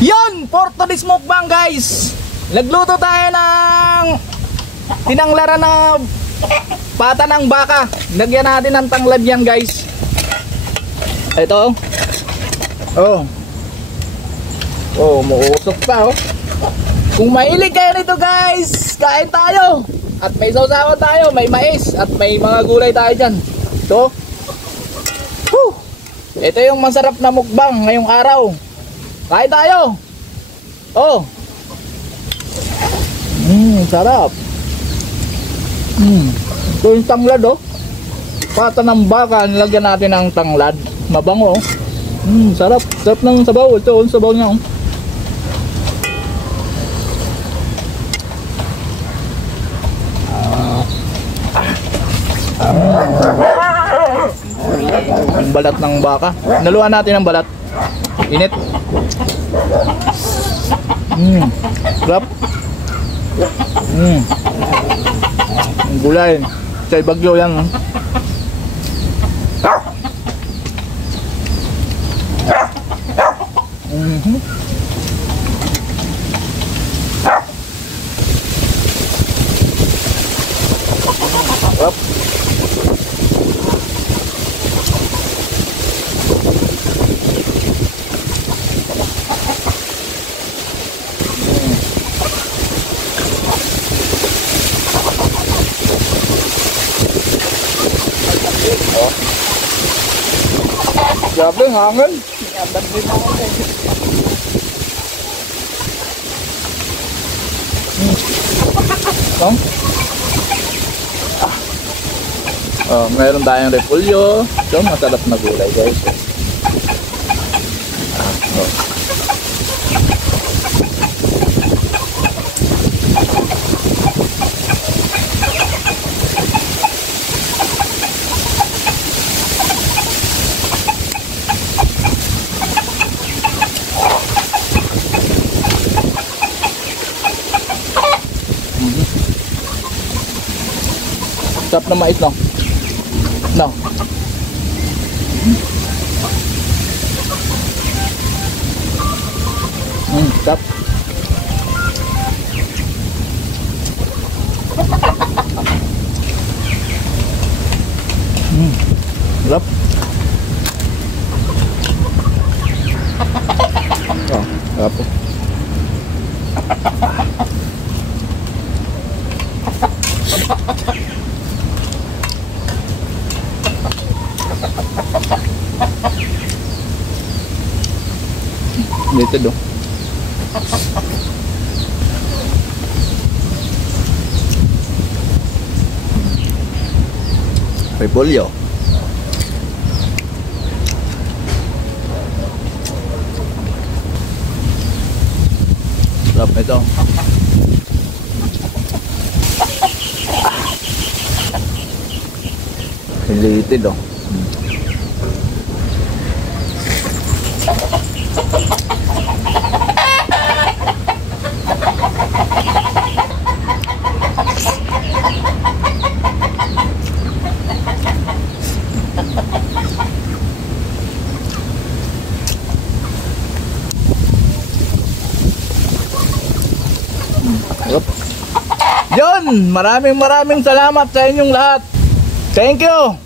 Yun, for today's mukbang guys, nagluto tayo ng tinanglaran na pata ng baka. Lagyan natin ng tanglad yan guys. Ito. Oh, muusok pa oh. Kung mahilig kayo nito guys, kain tayo. At may sausawan tayo, may mais at may mga gulay tayo dyan. Ito. Ito yung masarap na mukbang ngayong araw. Kain tayo. Oh. Sarap. Ito yung tanglad oh. Pata ng baka, nilagyan natin ng tanglad. Mabango oh. Sarap. Sarap ng sabaw. Ito yung sabaw niya oh. Ang balat ng baka. Naluan natin ang balat. Init. Sarap. Ang gulay. Chay bagyo yan. Sarap. Grabe, hangin. Meron tayong repolyo. Ito, masarap na gulay guys. Sarap na mais no? No. Sarap. Sarap. Oh, sarap. Dito dong. Repolyo. Sarap ito. Related oh. Yun, maraming salamat sa inyong lahat. Thank you.